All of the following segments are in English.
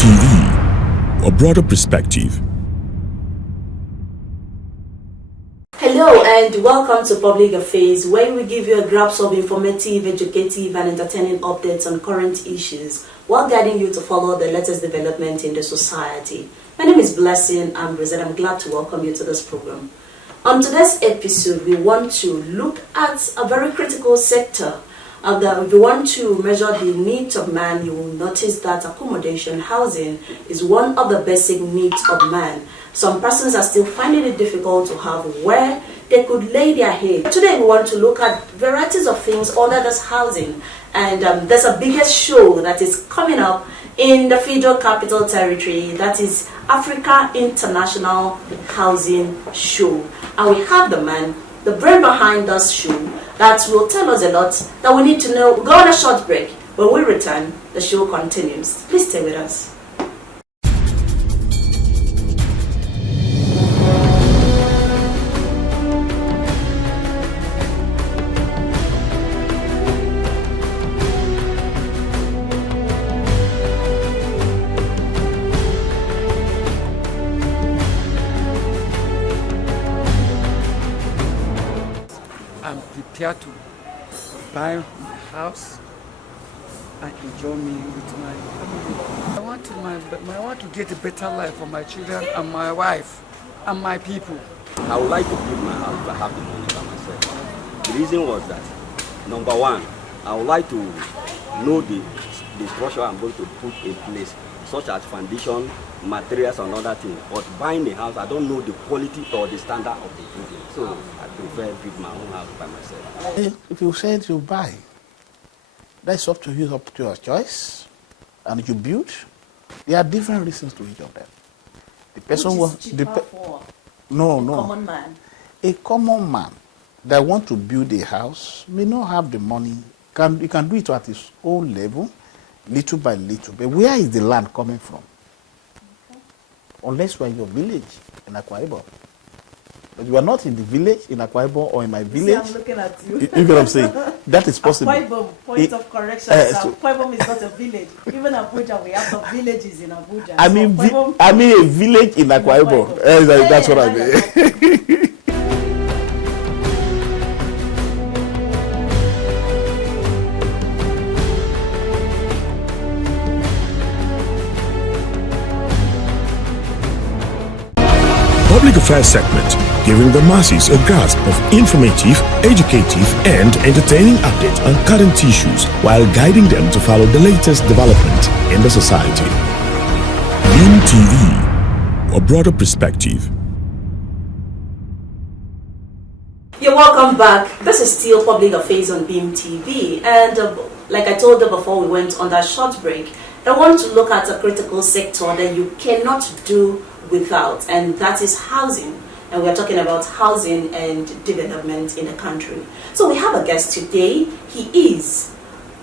TV, a broader perspective. Hello and welcome to Public Affairs, where we give you a grasp of informative, educative and entertaining updates on current issues while guiding you to follow the latest development in the society. My name is Blessing Ambrose. I'm glad to welcome you to this program. On today's episode, we want to look at a very critical sector. If you want to measure the needs of man, you will notice that accommodation, housing, is one of the basic needs of man. Some persons are still finding it difficult to have where they could lay their head. Today we want to look at varieties of things under this housing, and there's a biggest show that is coming up in the Federal Capital Territory, that is Africa International Housing Show. And we have the man, the brain behind this show, that will tell us a lot that we need to know. We'll go on a short break. When we return, the show continues. Please stay with us. I'm prepared to buy a house and enjoy me with my family. I want to get a better life for my children and my wife and my people. I would like to build my house if I have the money by myself. The reason was that, number one, I would like to know the structure I'm going to put in place, such as foundation, materials and other things. But buying a house, I don't know the quality or the standard of the building. So I prefer build my own house by myself. If you said you buy, that's up to you, up to your choice. And you build, there are different reasons to each of them. The person Which is cheaper for common man? A common man that want to build a house may not have the money. He can do it at his own level, little by little. But where is the land coming from? Okay. Unless you are in your village in Akwa Ibom. But you are not in the village in Akwa Ibom or in my village. See, I'm looking at you. You know what I'm saying? That is possible. Akwa Ibom, point of correction. Akwa Ibom is not a village. Even Abuja, we have some villages in Abuja. I mean, I mean a village in Akwa Ibom. That's what I mean. Public Affairs segment, giving the masses a grasp of informative, educative, and entertaining updates on current issues while guiding them to follow the latest development in the society. Beam TV, a broader perspective. You're welcome back. This is still Public Affairs on Beam TV, and like I told you before we went on that short break, I want to look at a critical sector that you cannot do without, and that is housing. And we're talking about housing and development in the country. So we have a guest today. He is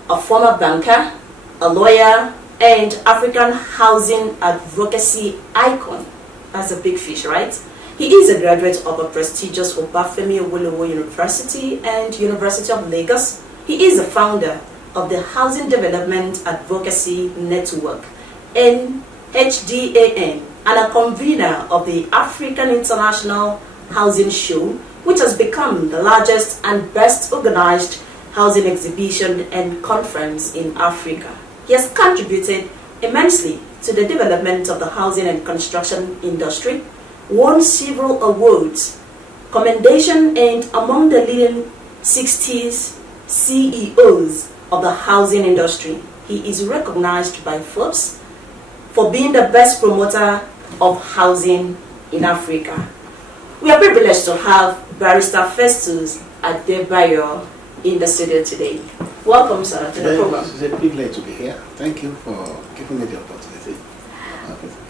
a former banker, a lawyer, and African housing advocacy icon. That's a big fish, right? He is a graduate of a prestigious Obafemi Awolowo University and University of Lagos. He is a founder of the Housing Development Advocacy Network, NHDAN, and a convener of the African International Housing Show, which has become the largest and best organized housing exhibition and conference in Africa. He has contributed immensely to the development of the housing and construction industry, won several awards, commendation, and among the leading 60s CEOs of the housing industry. He is recognized by Forbes for being the best promoter of housing in Africa. We are privileged to have Barrister Festus Adeyemo in the studio today. Welcome, sir, to the program. It's a privilege to be here. Thank you for giving me the opportunity.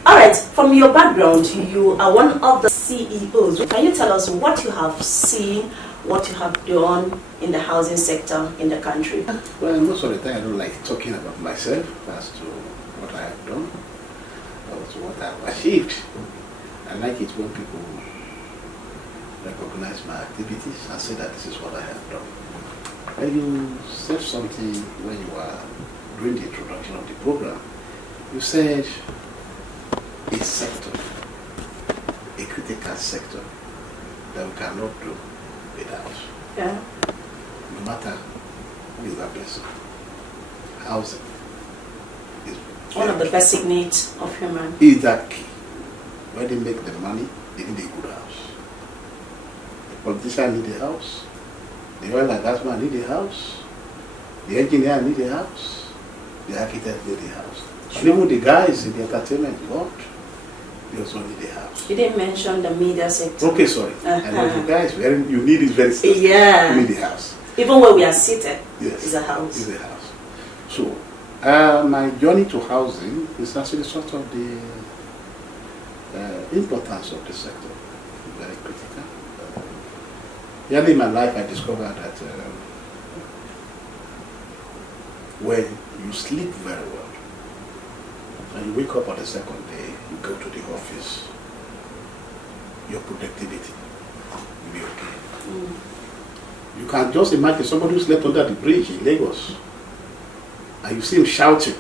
All right, from your background, you are one of the CEOs. Can you tell us what you have seen, what you have done in the housing sector in the country? Well, most of the time I don't like talking about myself as to what I have done or to what I have achieved. I like it when people recognize my activities and say that this is what I have done. And you said something when you were doing the introduction of the program, You said a sector, a critical sector that we cannot do without. Yeah. No matter who is that person. Housing is One of the basic needs of human. is that key. When they make the money, they need a good house. The politician need a house. The oil and gas man need a house. The engineer need a house. The architect need a house. And even the guys in the entertainment world, they also need a house. You didn't mention the media sector. Okay, sorry. I know the guys, you need is very simple. Yeah. You need a house. Even where we are seated, Yes. is a house. Is a house. So, my journey to housing is actually sort of the importance of the sector. Very critical. Early in my life, I discovered that when you sleep very well, and you wake up on the second day, you go to the office, your productivity will be okay. You can just imagine somebody who slept under the bridge in Lagos, and you see him shouting.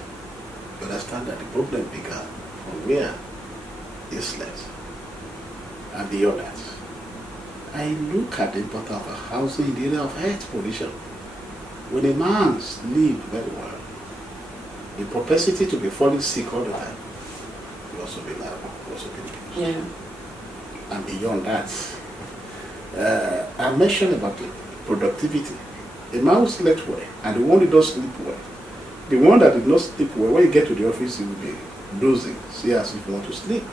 You understand that the problem began from where he slept. And beyond that, I look at the importance of housing in the area of health provision. When a man sleeps very well, the propensity to be falling sick all the time will also be low, will also be reduced. Yeah. And beyond that, I mentioned about the productivity. A man who slept well, and the one who does sleep well, the one that did not sleep well, when you get to the office, you will be dozing, see as if you want to sleep.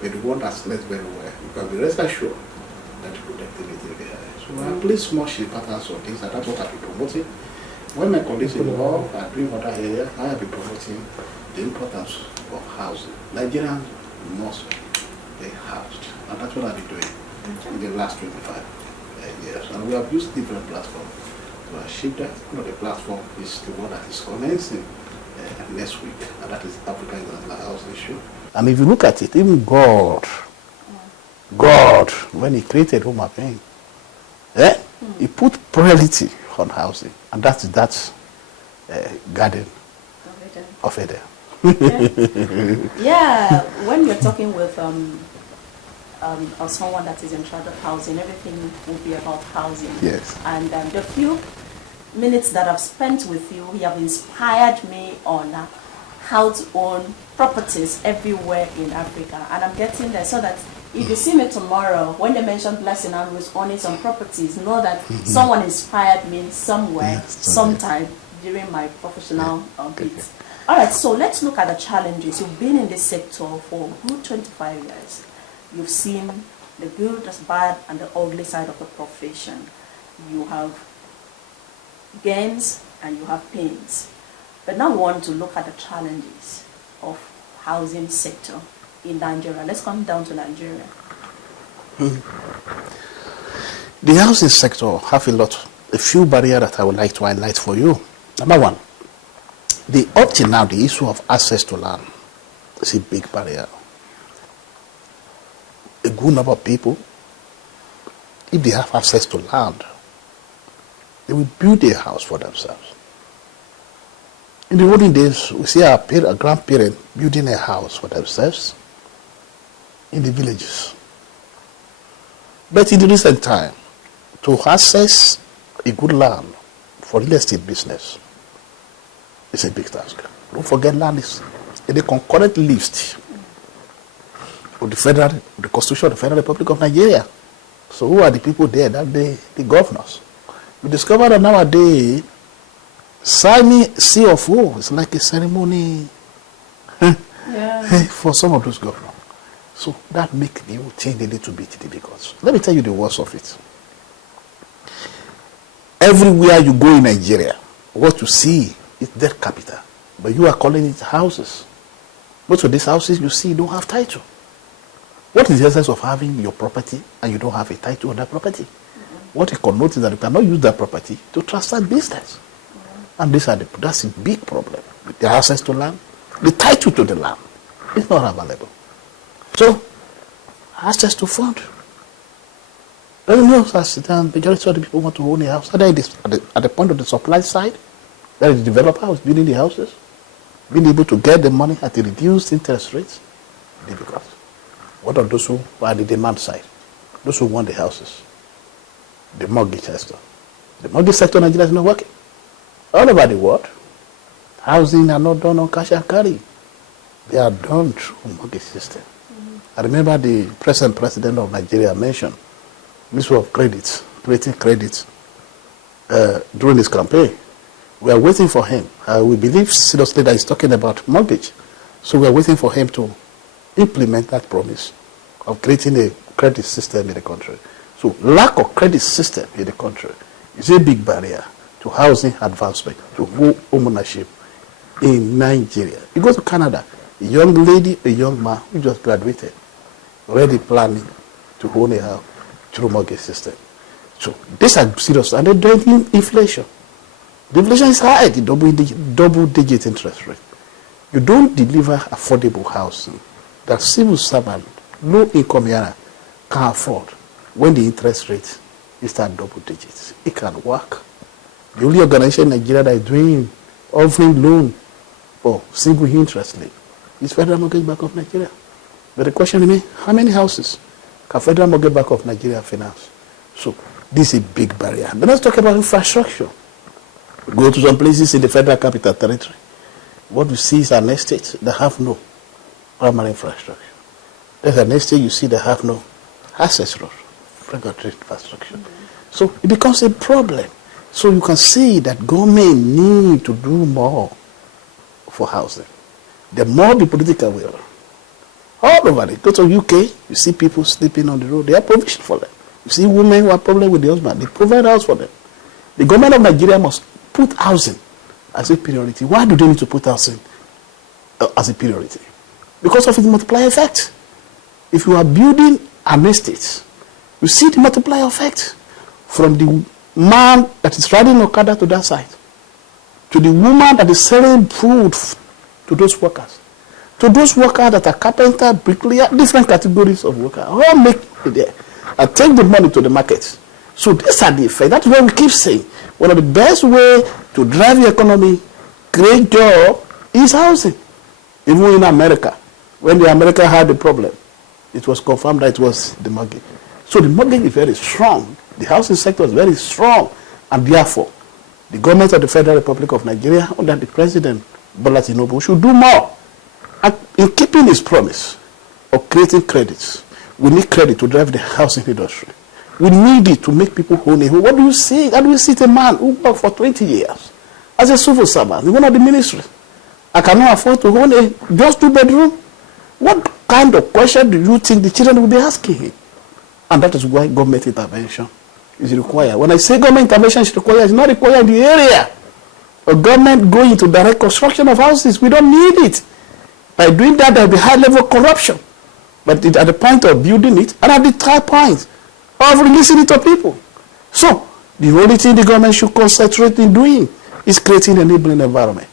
But the one that slept very well, you can be rest assured that the productivity will be high. So I place much importance on things, and that's what I've been promoting. When my colleagues involved are doing other areas, I have been promoting the importance of housing. Nigerians must be housed, and that's what I've been doing in the last 25 years. And we have used different platforms to achieve that. One of the platform is the one that is commencing next week, and that is African International Housing Issue. And if you look at it, even God, when He created human being, He put priority on housing, and that's Garden of Eden. Yeah, when you're talking with or someone that is in charge of housing, everything will be about housing. Yes. And the few minutes that I've spent with you, you have inspired me on how to own properties everywhere in Africa. And I'm getting there so that if you see me tomorrow, when they mention Blessing and was owning some properties, know that someone inspired me somewhere, sometime during my professional bit. All right, so let's look at the challenges. You've been in this sector for a good 25 years. You've seen the good, the bad, and the ugly side of the profession. You have gains and you have pains. But now we want to look at the challenges of housing sector in Nigeria. Let's come down to Nigeria. The housing sector have a few barriers that I would like to highlight for you. Number one, up till now, the issue of access to land is a big barrier. A good number of people, if they have access to land, they will build a house for themselves. In the olden days, we see our grandparents building a house for themselves in the villages. But in the recent time, to access a good land for real estate business is a big task. Don't forget, land is in the concurrent list of the Constitution of the Federal Republic of Nigeria. So who are the people there? That the governors. We discovered that nowadays, signing CFO is like a ceremony for some of those governors. So that makes me change a little bit because let me tell you the worst of it. Everywhere you go in Nigeria, what you see is debt capital, but you are calling it houses. Most of these houses you see don't have title. What is the essence of having your property and you don't have a title on that property? What you can notice is that you cannot use that property to transact business. And that's a big problem. With the access to land, the title to the land is not available. So, access to fund. The majority of the people want to own a house. At the point of the supply side, that is the developer who's building the houses. being able to get the money at a reduced interest rate, difficult. What of those who are at the demand side? Those who want the houses, the mortgage sector. The mortgage sector in Nigeria is not working. All over the world, housing are not done on cash and carry. They are done through mortgage system. I remember the present president of Nigeria mentioned issue of credits, creating credits during his campaign. We are waiting for him. We believe seriously that he's talking about mortgage. So we are waiting for him to implement that promise of creating a credit system in the country. So lack of credit system in the country is a big barrier to housing advancement, to home ownership in Nigeria. You go to Canada, a young lady, a young man who just graduated, already planning to own a house through mortgage system. So these are serious, and they're doing inflation. The inflation is high, the double-digit interest rate. You don't deliver affordable housing that civil servant, low-income earner can afford when the interest rate is at double digits. It can work. The only organization in Nigeria that is offering loan for single interest rate is Federal Mortgage Bank of Nigeria. But the question remains, how many houses can Federal Mortgage Bank of Nigeria finance? So this is a big barrier. Then let's talk about infrastructure. Go to some places in the Federal Capital Territory. What we see is an estate that have no primary infrastructure. There's an estate you see that have no access road, regulatory infrastructure. So it becomes a problem. So you can see that government need to do more for housing. The more the political will. All over it. Go to UK, you see people sleeping on the road. They have provision for them. You see women who have problem with the husband. They provide house for them. The government of Nigeria must put housing as a priority. Why do they need to put housing as a priority? Because of its multiplier effect. If you are building an estate, you see the multiplier effect from the man that is riding Okada to that side, to the woman that is selling food to those workers, to those workers that are carpenter, bricklayer, different categories of workers, all make it there and take the money to the market. So these are the effects. That's why we keep saying one of the best ways to drive the economy, create job, is housing. Even in America, when the America had the problem, it was confirmed that it was the mortgage. So the mortgage is very strong. The housing sector is very strong. And therefore, the government of the Federal Republic of Nigeria, under the President Bola Tinubu, should do more. And in keeping his promise of creating credits, we need credit to drive the housing industry. We need it to make people own a home. What do you see? How do you see a man who worked for 20 years as a civil servant in one of the ministries? I cannot afford to own a just 2-bedroom. What kind of question do you think the children will be asking him? And that is why government intervention is required. When I say government intervention is required, it's not required in the area. A government going into direct construction of houses, we don't need it. By doing that, there will be high level of corruption. But at the point of building it, and at the third point of releasing it to people. So, the only thing the government should concentrate in doing is creating an enabling environment.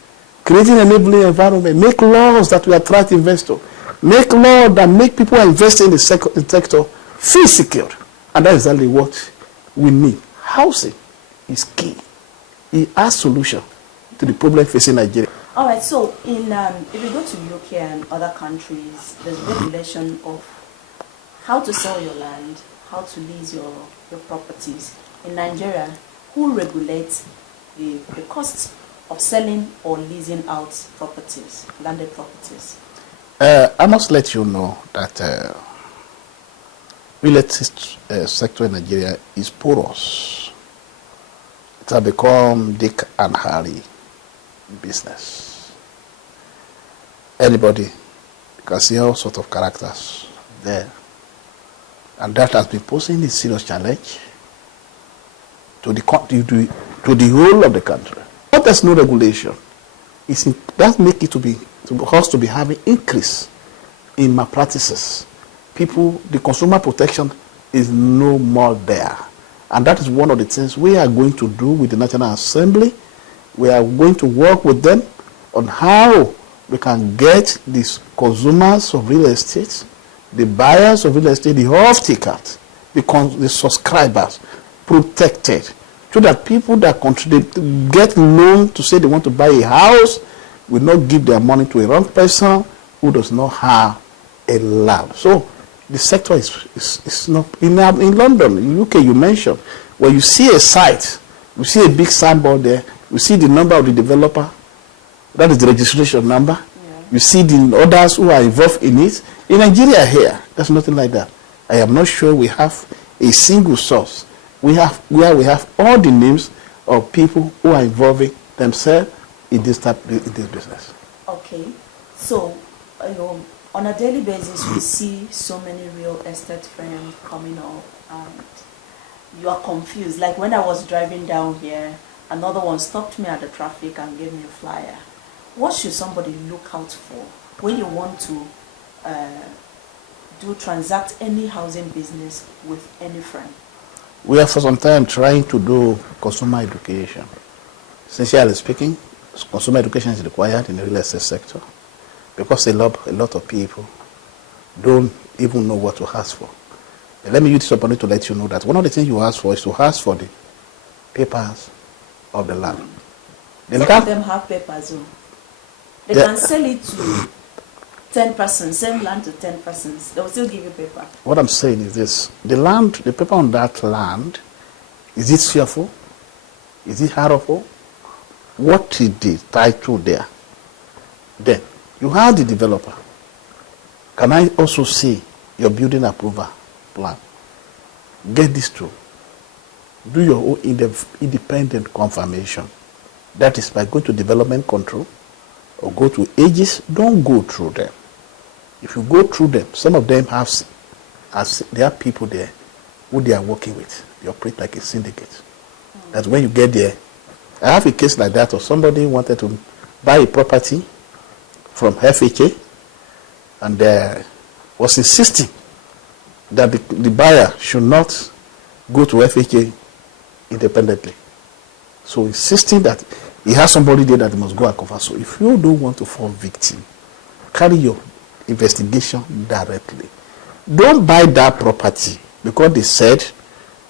Creating an enabling environment, make laws that will attract investors. Make laws that make people invest in the sector feel secured. And that is exactly what we need. Housing is key. It has solution to the problem facing Nigeria. All right, so if you go to UK and other countries, there's regulation of how to sell your land, how to lease your properties. In Nigeria, who regulates the costs of selling or leasing out properties, landed properties? I must let you know that real estate sector in Nigeria is porous. It has become Dick and Harry business. Anybody can see all sorts of characters there. And that has been posing a serious challenge to the whole of the country. But there's no regulation. That makes it to be having increase in malpractices. The consumer protection is no more there. And that is one of the things we are going to do with the National Assembly. We are going to work with them on how we can get these consumers of real estate, the buyers of real estate, the off-takers, the subscribers protected, so that people that get loan to say they want to buy a house, will not give their money to a wrong person who does not have a lab. So the sector is not in London, in UK. You mentioned when you see a site, you see a big signboard there, you see the number of the developer, that is the registration number. Yeah. You see the others who are involved in it. In Nigeria here, there's nothing like that. I am not sure we have a single source. Where we have all the names of people who are involving themselves in this business. Okay, so on a daily basis, we see so many real estate firms coming up, and you are confused. Like when I was driving down here, another one stopped me at the traffic and gave me a flyer. What should somebody look out for when you want to transact any housing business with any firm? We are for some time trying to do consumer education. Sincerely speaking, consumer education is required in the real estate sector because a lot of people don't even know what to ask for. And let me use this opportunity to let you know that one of the things you ask for is to ask for the papers of the land. Some of them have papers. They can sell it to 10 persons, same land to 10 persons. They will still give you paper. What I'm saying is this. The land, the paper on that land, is it fearful? Is it horrible? What is the title there? Then, you have the developer. Can I also see your building approval plan? Get this through. Do your own independent confirmation. That is by going to development control or go to Aegis. Don't go through them. If you go through them, some of them there are people there who they are working with. They operate like a syndicate. That's when you get there. I have a case like that of somebody wanted to buy a property from FHA and was insisting that the buyer should not go to FHA independently. So insisting that he has somebody there that he must go and cover. So if you don't want to fall victim, carry your investigation directly. Don't buy that property because they said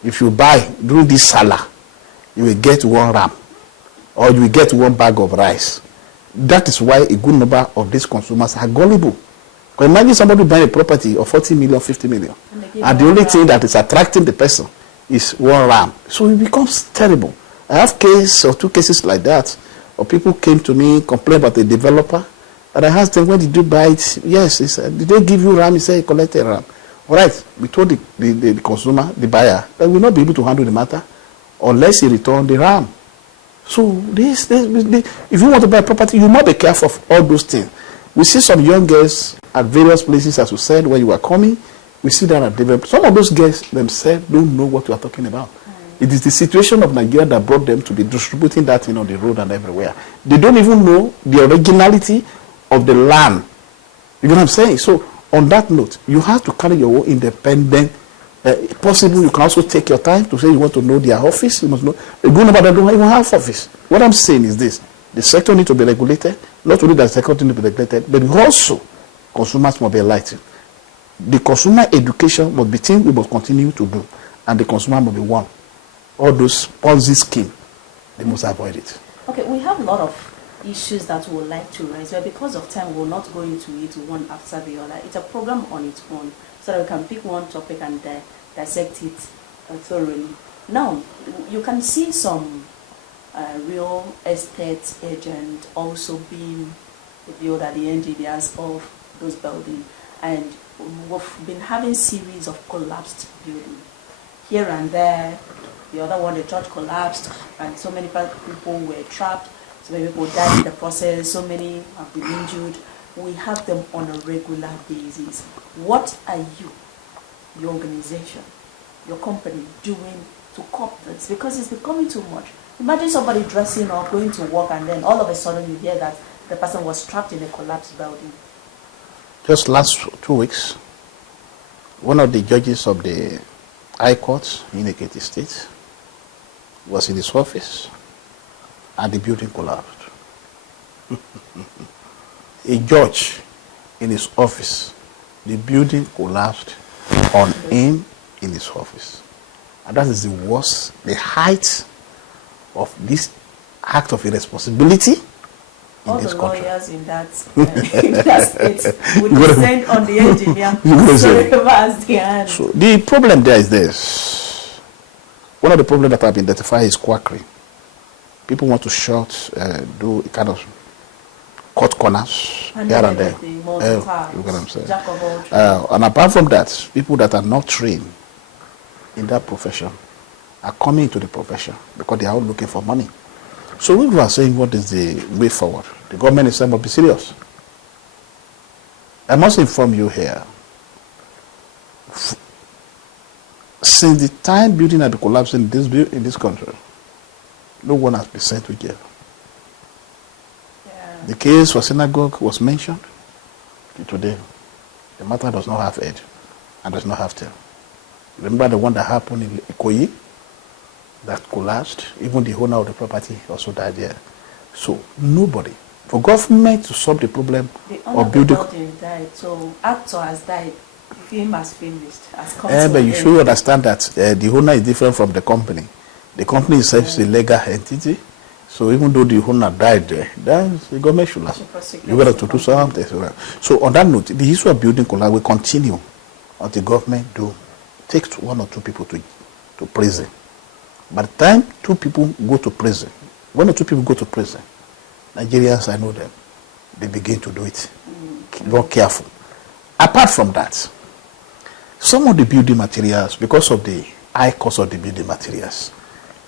if you buy during this Salah, you will get 1 ram or you will get 1 bag of rice. That is why a good number of these consumers are gullible. Because imagine somebody buying a property of 40 million, 50 million, and the only thing that is attracting the person is 1 ram. So it becomes terrible. I have case or 2 cases like that, or people came to me, complained about a developer, and I asked them, when did you buy it? Yes, he said, did they give you RAM? He said, he collected RAM. All right, we told the consumer, the buyer, that we will not be able to handle the matter unless he return the RAM. So if you want to buy a property, you must be careful of all those things. We see some young girls at various places, as we said, when you were coming, we see that at development. Some of those girls themselves don't know what you are talking about. It is the situation of Nigeria that brought them to be distributing that on the road and everywhere. They don't even know the originality of the land. You know what I'm saying? So on that note, you have to carry your own independent. Possible, you can also take your time to say you want to know their office. You must know. A good number that don't even have office. What I'm saying is this: the sector needs to be regulated. Not only that the sector needs to be regulated, but also consumers must be enlightened. The consumer education must be thing we must continue to do, and the consumer must be one. All those Ponzi scheme, they must avoid it. Okay, we have a lot of issues that we would like to raise, but because of time, we will not go into it one after the other. It's a program on its own, so that we can pick one topic and dissect it thoroughly. Now, you can see some real estate agent also being reviewed at the engineers of those buildings, and we've been having series of collapsed buildings here and there. The other one, the church collapsed, and so many people were trapped. So many people died in the process. So many have been injured. We have them on a regular basis. What are you, your organization, your company doing to cope this? Because it's becoming too much. Imagine somebody dressing up, going to work, and then all of a sudden you hear that the person was trapped in a collapsed building. Just last 2 weeks, one of the judges of the High Court in Ekiti State was in his office and the building collapsed. A judge in his office, the building collapsed on him in his office. And that is the worst, the height of this act of irresponsibility in all this the country. lawyers in that, in that state would descend on the engineer so as the hand. So the problem there is this. One of the problems that have been identified is quackery. People want to do kind of cut corners And here and there. everything, Look multitask, what I'm saying. jack of all trades. And apart from that, people that are not trained in that profession are coming into the profession because they are all looking for money. So we were saying, what is the way forward? The government is saying, must be serious. I must inform you here. Since the time building had been collapsing in this country, no one has been sent to jail. Yeah. The case for synagogue was mentioned. Today, the matter does not have head and does not have tail. Remember the one that happened in Ikoyi that collapsed? Even the owner of the property also died there. So nobody, for government to solve the problem The owner of of the building. building died, so actor has died. The film has finished, has come But to an you end. should understand that the owner is different from the company. The company itself is a legal entity. So even though the owner died there, that's the government should prosecute you got the to do something. So on that note, the issue of building collapse will continue until the government takes one or two people to prison. By the time two people go to prison, one or two people go to prison, Nigerians, I know them, they begin to do it. Be more careful. Apart from that, some of the building materials, because of the high cost of the building materials,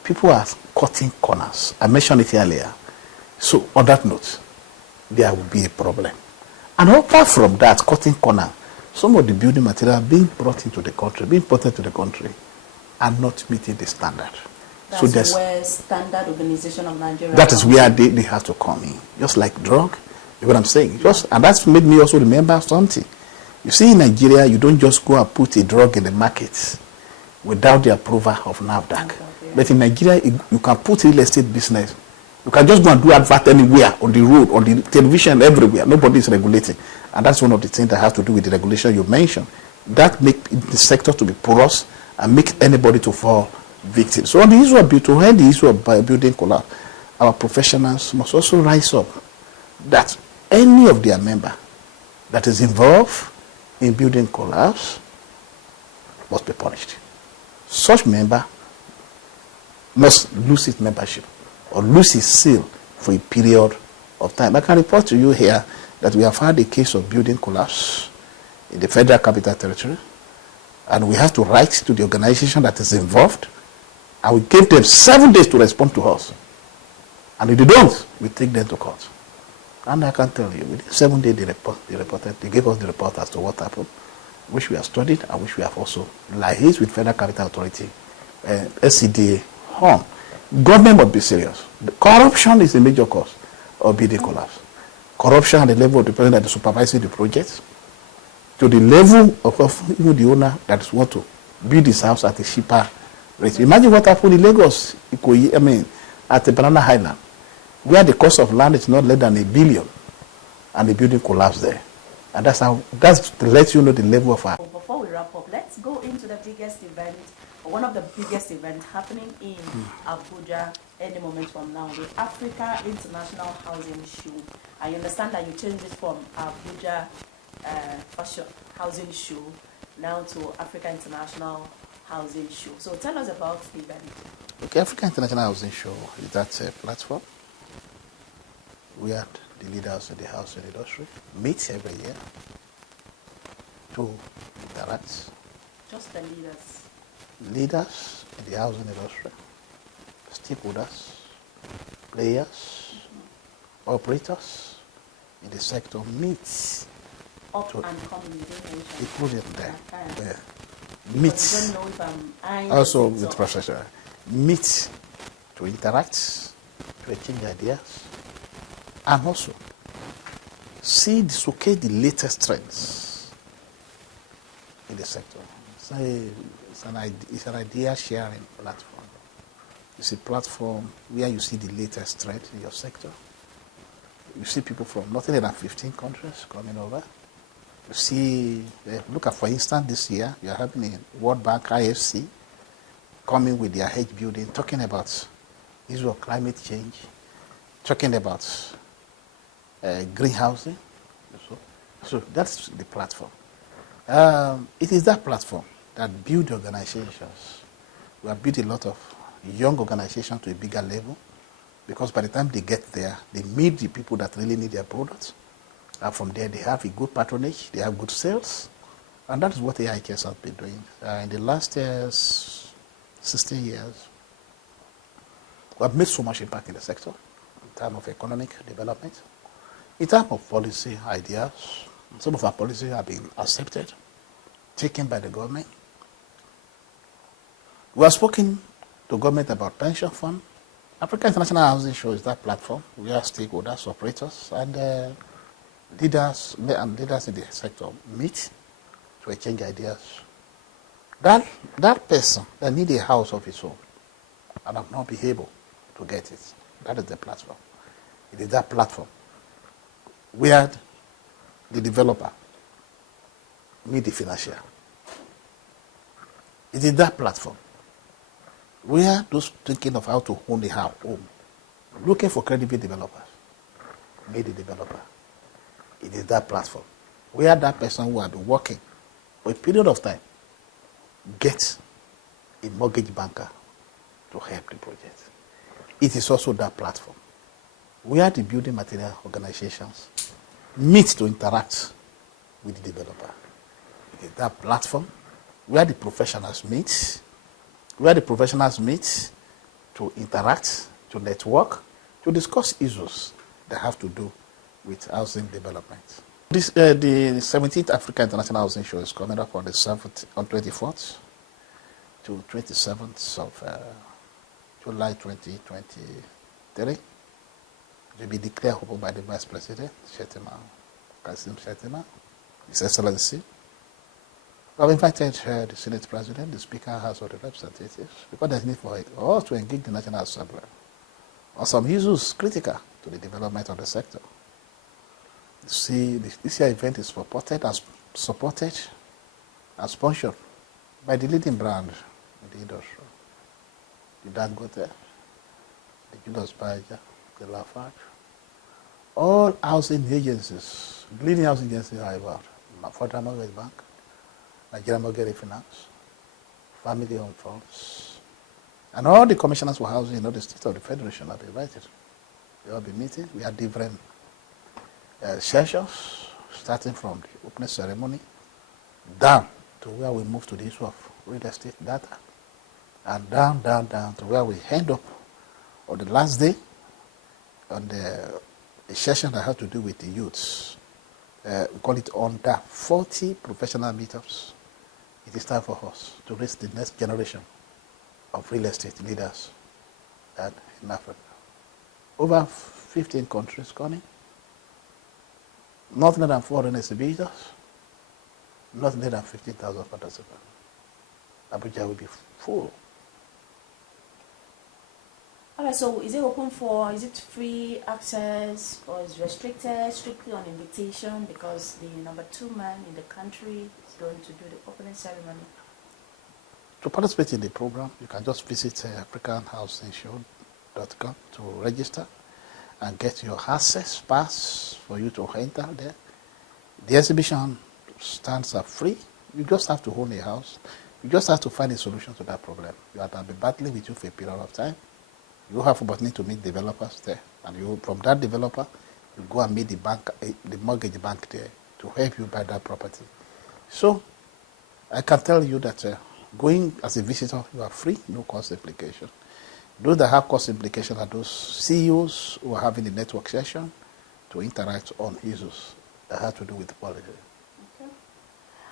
people are cutting corners. I mentioned it earlier. So on that note, there will be a problem. And apart from that, cutting corner, some of the building materials being brought into the country, being imported to the country, are not meeting the standard. That's where Standard Organization of Nigeria. That is where they have to come in. Just like drug, you know what I'm saying? And that's made me also remember something. You see, in Nigeria, you don't just go and put a drug in the market without the approval of NAFDAC. Yeah. But in Nigeria, you can put real estate business. You can just go and do advert anywhere, on the road, on the television, everywhere. Nobody is regulating. And that's one of the things that has to do with the regulation you mentioned. That make the sector to be porous and make anybody to fall victim. So on the issue of to end the issue of building collapse, our professionals must also rise up that any of their member that is involved in building collapse must be punished. Such member must lose its membership or lose his seal for a period of time. I can report to you here that we have had a case of building collapse in the Federal Capital Territory, and we have to write to the organization that is involved, and we gave them 7 days to respond to us. And if they don't, we take them to court. And I can tell you, within 7 days they gave us the report as to what happened, which we have studied and which we have also liaised with Federal Capital Authority, SCDA, on. Government must be serious. The corruption is a major cause of building collapse. Corruption at the level of the person that is supervising the project, to the level of even the owner that want to build his house at a cheaper rate. Imagine what happened in Lagos, at the Banana Island, where the cost of land is not less than $1 billion, and the building collapsed there. And that's to let you know the level of our. Before we wrap up, let's go into the biggest event, or one of the biggest events happening in Abuja any moment from now, the Africa International Housing Show. I understand that you changed it from Abuja Fashion Housing Show now to Africa International Housing Show. So tell us about the event. Okay, Africa International Housing Show is that platform where the leaders of the housing industry meet every year to interact. Just the leaders. Leaders in the housing industry, stakeholders, players, operators in the sector meet. Up and coming, you didn't mention. Included there. Okay. Meet. I don't know if I'm eyeing Also the with sector. professor. Meet to interact, to exchange ideas, and also showcase the latest trends in the sector. It's an idea sharing platform. It's a platform where you see the latest trends in your sector. You see people from nothing than 15 countries coming over. You see, look at, for instance, this year, you are having a World Bank IFC coming with their hedge building, talking about issue of climate change, talking about greenhousing. So that's the platform. It is that platform that build organizations. We have built a lot of young organizations to a bigger level because by the time they get there, they meet the people that really need their products. And from there, they have a good patronage, they have good sales. And that is what AIKS has been doing. In the last 16 years, we have made so much impact in the sector in terms of economic development, in terms of policy ideas. Some of our policies have been accepted, taken by the government. We have spoken to government about pension fund. Africa International Housing Show is that platform. We are stakeholders, operators, and leaders in the sector meet to exchange ideas. That person that needs a house of his own and have not been able to get it, that is the platform. It is that platform where the developer meet the financier. It is that platform where those thinking of how to own a home, looking for credible developers, meet the developer. It is that platform where that person who has been working for a period of time gets a mortgage banker to help the project. It is also that platform where the building material organizations meet to interact with the developer. It is that platform where the professionals meet, to interact, to network, to discuss issues that have to do with housing development. The 17th Africa International Housing Show is coming up on the 24th to 27th of July 2023. It will be declared open by the Vice President, Shettima, His Excellency. We have invited the Senate President, the Speaker, House of Representatives, because there's need for us to engage the National Assembly on some issues critical to the development of the sector. See, this year event is supported and sponsored by the leading brand in the industry, the Dangote, the Julius Baja, the Lafarge, all housing agencies, leading housing agencies are about Federal Mortgage Bank, Nigeria Mortgage Finance, Family Home Funds, and all the commissioners for housing in all the states of the Federation have been invited. They will be meeting. We have different sessions, starting from the opening ceremony down to where we move to the issue of real estate data, and down to where we end up on the last day on the session that has to do with the youths. We call it under 40 professional meetups. It is time for us to raise the next generation of real estate leaders in Africa. Over 15 countries coming, not less than 400 exhibitors, not less than 15,000 participants. Abuja will be full. All right, so is it free access or is restricted strictly on invitation because the number 2 man in the country is going to do the opening ceremony? To participate in the program, you can just visit africanhousing.com to register and get your access pass for you to enter there. The exhibition stands are free. You just have to own a house. You just have to find a solution to that problem. You have to be battling with you for a period of time. You have opportunity to meet developers there, and you from that developer, you go and meet the bank, the mortgage bank there to help you buy that property. So, I can tell you that going as a visitor, you are free, no cost implication. Those that have cost implication are those CEOs who are having a network session to interact on issues that have to do with quality. Okay.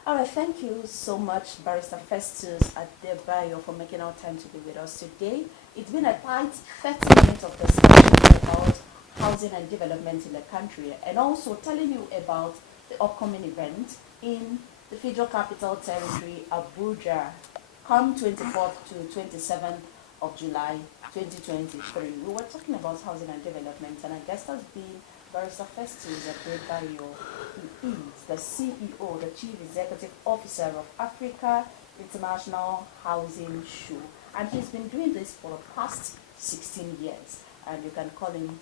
All right, thank you so much, Barrister Festus Adeyemo, for making our time to be with us today. It's been a tight 30 minutes of discussion about housing and development in the country, and also telling you about the upcoming event in the Federal Capital Territory, Abuja, come 24th to 27th of July 2023. We were talking about housing and development, and our guest has been Barrister Festus Adeyemo. He is the CEO, the Chief Executive Officer of Africa International Housing Show, and he's been doing this for the past 16 years, and you can call him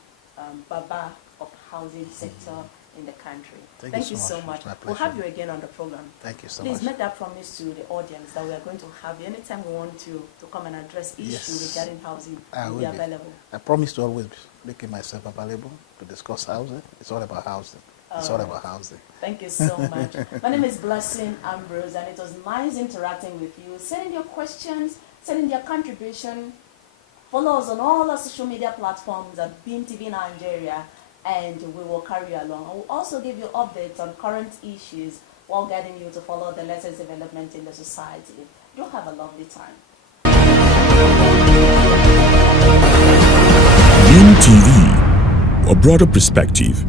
Baba of housing sector in the country. Thank you so much. My We'll pleasure. have you again on the program. Thank you so Please much. make that promise to the audience that we are going to have you anytime we want to come and address issues Yes. regarding housing. I Will will be be. available. I promise to always be making myself available to discuss housing. It's all about housing. It's all about housing. Thank you so much. My name is Blessing Ambrose, and it was nice interacting with you. Send in your questions, send in your contribution. Follow us on all our social media platforms at Beam TV Nigeria, and we will carry you along. I will also give you updates on current issues while guiding you to follow the latest development in the society. Do have a lovely time. Beam TV, a broader perspective.